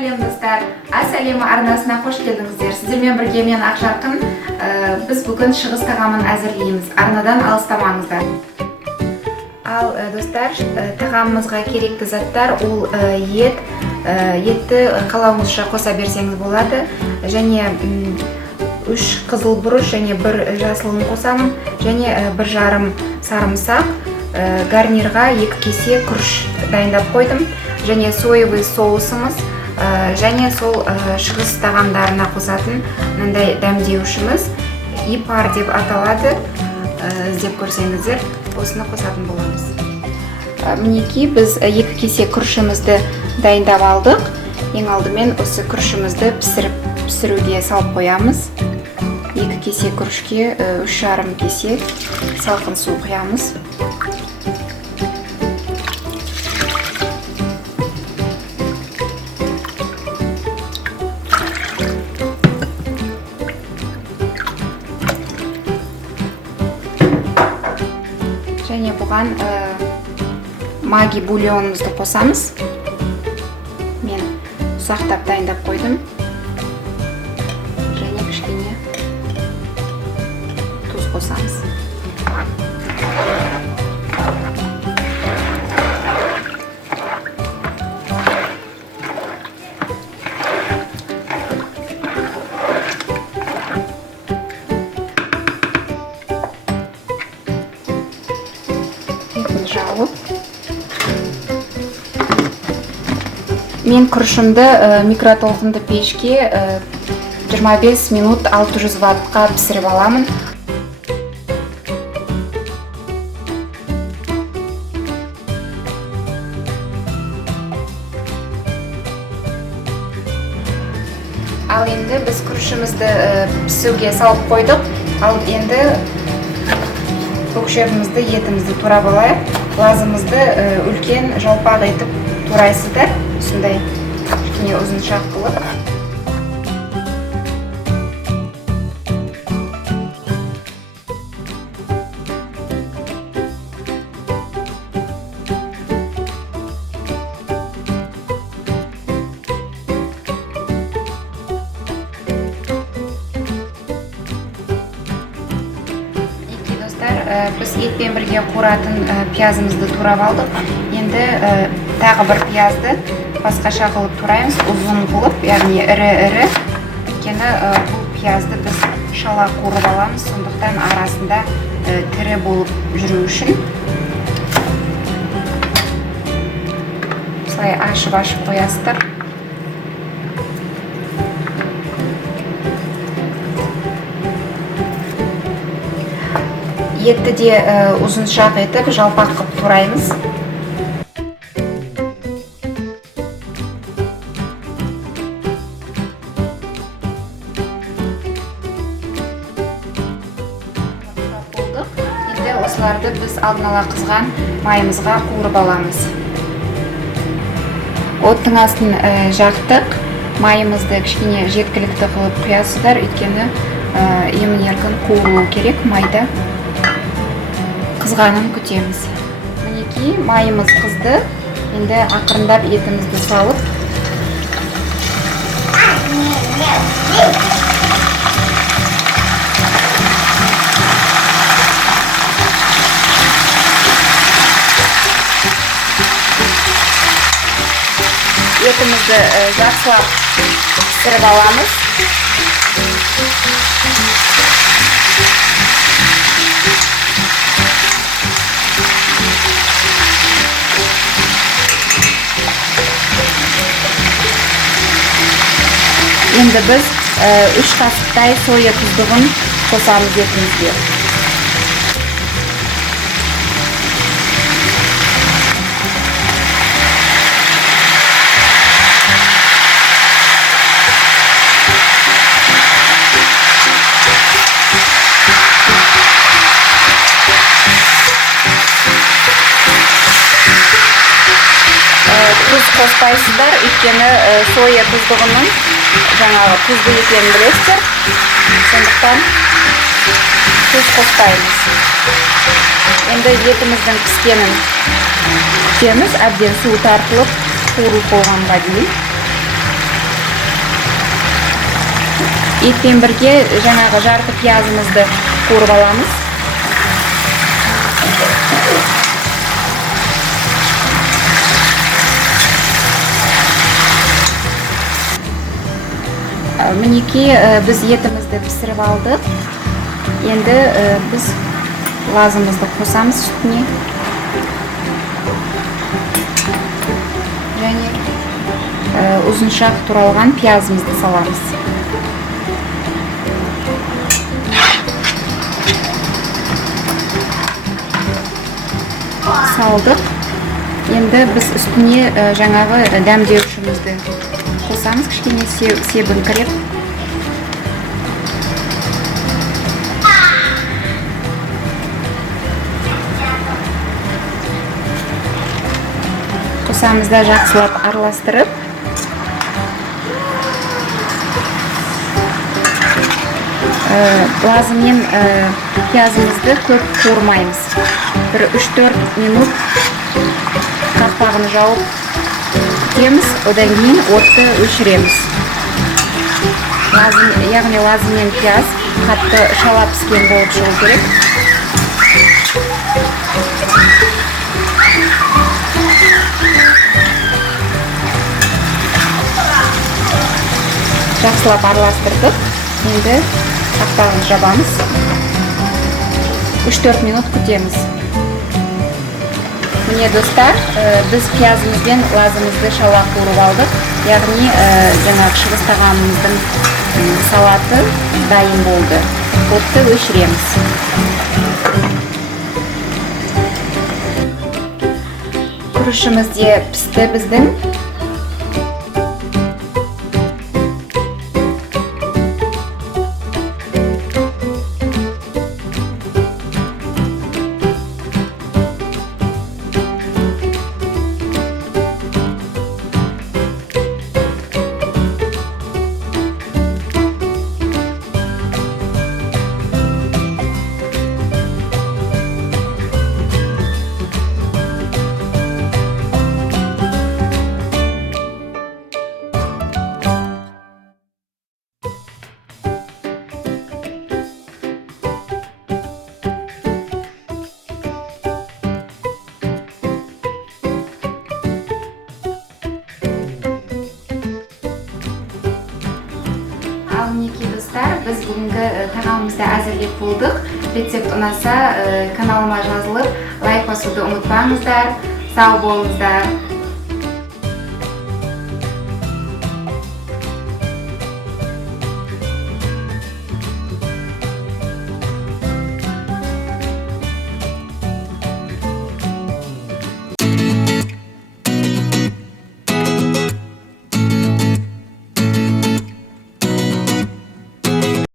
Сәлем достар, Асалема арнасына қош келдіңіздер. Сіздермен бірге мен Ақжарқын. Біз бүгін шығыс тағамын әзірлейміз. Арнадан алыстамаңыздар. Ал достар, тағамымызға керекті заттар ол ет. Етті қалауыңызша қоса берсеңіз болады. Және 3 қызыл бұрыш және 1 жасылын қосамын. Және 1,5 сарымсақ. Гарнирға 2 кесе күріш дайындап қойдым. Және соевый соусымыз, және сол шығыс тағамдарына қосатын мынандай дәмдеушіміз ипар деп аталады. Іздеп көрсеңіздер, осыны қосатын боламыз. Мінекей біз 2 кесе күрішімізді дайындап алдық. Ең алдымен осы күрішімізді пісіруге салып қоямыз. 2 кесе күрішке 3,5 кесе салқын су құямыз. Және бұған маги бульонымызды қосамыз. Мен ұсақтап дайындап қойдым. Және кішкене тұз қосамыз. Мен күрішімді микротолқынды пешке 25 минут 600 ваттқа пісіріп аламын. Ал енді біз күрішімізді пісуге салып қойдық. Ал енді көкшерімізді, етімізді турап алайық. Лазымызды үлкен жалпақ етіп турайсыздар. Осындай кішкене ұзыншақ қылып. Біз етпен бірге қуыратын пиязымызды турап алдық. Енді тағы бір пиязды басқаша қылып тураймыз, ұзын қылып, яғни ірі-ірі. Өйткені бұл пиязды біз шала қуырып аламыз, сондықтан арасында тірі болып жүру үшін. Осылай ашып қоясыздар. Етті де ұзыншақ етіп, жалпақ қылып тураймыз. Енді осыларды біз алдын ала қызған майымызға қуырып аламыз. Оттың астын жақтық. Майымызды кішкене жеткілікті қылып құясыздар, өйткені емін-еркін қуырылу керек майда. Қызғанын күтеміз. Мінекей майымыз қызды. Енді ақырындап етімізді салып. Етімізді жақсылап пісіріп аламыз. Енді біз 3 қасықтай соя тұздығын қосамыз етімізге. Тұз қоспайсыздар, өйткені соя тұздығының жаңағы тұзды екенін білесіздер. Сондықтан тұз қоспаймыз. Енді етіміздің піскенін күтеміз, әбден су тартылып қуырылып болғанға дейін. Енді біз 3 қасықтай соя тұздығын қосамыз етімізге. Енді етіміздің піскенін күтеміз, әбден су тартылып қуырылып болғанға дейін. Енді біз 3 қасықтай соя тұздығын қосамыз етімізге. Енді етіміздің піскенін Етпен бірге жаңағы жарты пиязымызды қуырып аламыз. Мінекей біз етімізді пісіріп алдық. Енді біз лазымызды қосамыз үстіне. Және ұзыншақ туралған пиязымызды саламыз. Салдық. Енді біз үстіне жаңағы дәмдеушімізді қосамыз, кішкене себіңкіреп. Қосамыз да жақсылап араластырып. Лазыммен пиязымызды көп қуырмаймыз. Бір 3-4 минут қақпағын жауып күтеміз, одан кейін отты өшіреміз. Яғни лазым мен пияз қатты шала піскен болып шығу керек. Жақсылап араластырдық. Енді қақпағын жабамыз. 3-4 минут күтеміз. Міне достар, біз пиязымызбен лазымызды шала қуырып алдық. Яғни жаңағы шығыс тағамымыздың салаты дайын болды. Отты өшіреміз. Күрішіміз де пісті біздің. Мінекей достар, біз бүгінгі тағамымызды әзірлеп болдық. Рецепт ұнаса каналыма жазылып, лайк басуды ұмытпаңыздар. Сау болыңыздар.